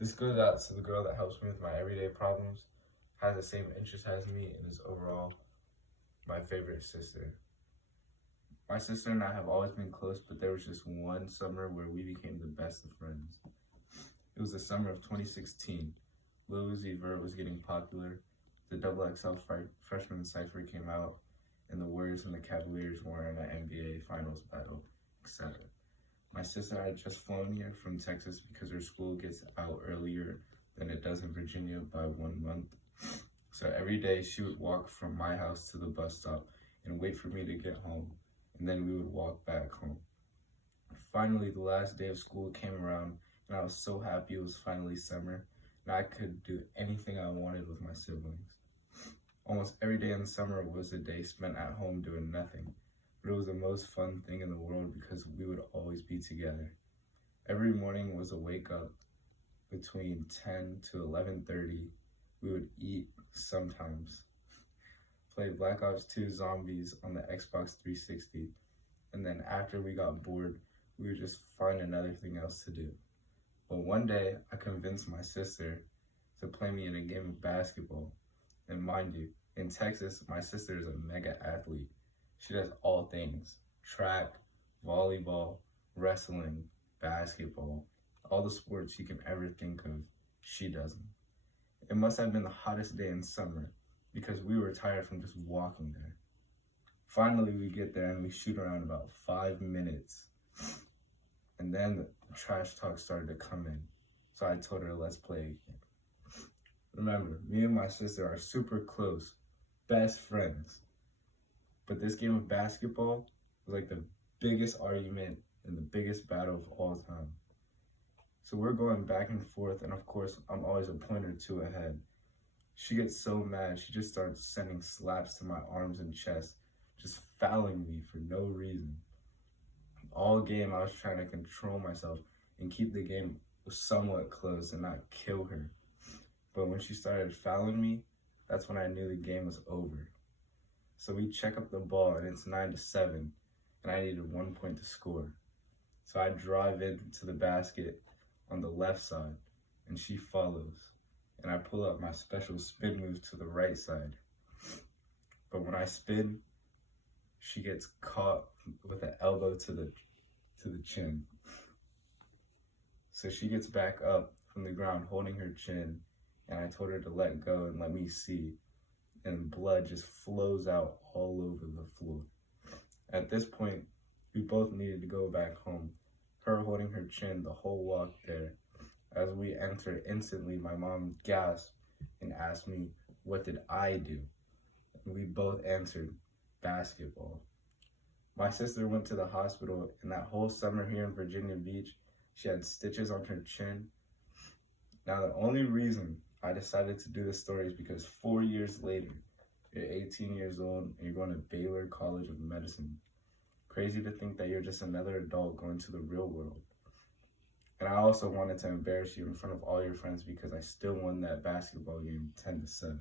This goes out to the girl that helps me with my everyday problems, has the same interests as me, and is overall my favorite sister. My sister and I have always been close, but there was just one summer where we became the best of friends. It was the summer of 2016. Lil Uzi Vert was getting popular, the Double XL freshman cipher came out, and the Warriors and the Cavaliers were in an NBA Finals battle, etc. My sister had just flown here from Texas because her school gets out earlier than it does in Virginia by 1 month. So every day she would walk from my house to the bus stop and wait for me to get home, and then we would walk back home. Finally, the last day of school came around, and I was so happy it was finally summer, and I could do anything I wanted with my siblings. Almost every day in the summer was a day spent at home doing nothing, but it was the most fun thing in the world because we would always be together. Every morning was a wake up between 10 to 11:30. We would eat sometimes, play Black Ops 2 Zombies on the Xbox 360, and then after we got bored, we would just find another thing else to do. But one day, I convinced my sister to play me in a game of basketball. And mind you, in Texas, my sister is a mega athlete. She does all things: track, volleyball, wrestling, basketball, all the sports you can ever think of, she does them. It must have been the hottest day in summer because we were tired from just walking there. Finally, we get there and we shoot around about 5 minutes. And then the trash talk started to come in. So I told her, let's play again. Remember, me and my sister are super close, best friends. But this game of basketball was like the biggest argument and the biggest battle of all time. So we're going back and forth, and of course, I'm always a point or two ahead. She gets so mad, she just starts sending slaps to my arms and chest, just fouling me for no reason. All game, I was trying to control myself and keep the game somewhat close and not kill her. But when she started fouling me, that's when I knew the game was over. So we check up the ball, and it's 9-7, and I needed 1 point to score. So I drive into the basket on the left side, and she follows. And I pull up my special spin move to the right side. But when I spin, she gets caught with an elbow to the chin. So she gets back up from the ground holding her chin, and I told her to let go and let me see. And blood just flows out all over the floor. At this point, we both needed to go back home, her holding her chin the whole walk there. As we entered, instantly my mom gasped and asked me, what did I do? And we both answered, basketball. My sister went to the hospital, and that whole summer here in Virginia Beach, she had stitches on her chin. Now, the only reason I decided to do this story is because 4 years later, you're 18 years old and you're going to Baylor College of Medicine. Crazy to think that you're just another adult going to the real world. And I also wanted to embarrass you in front of all your friends because I still won that basketball game 10-7.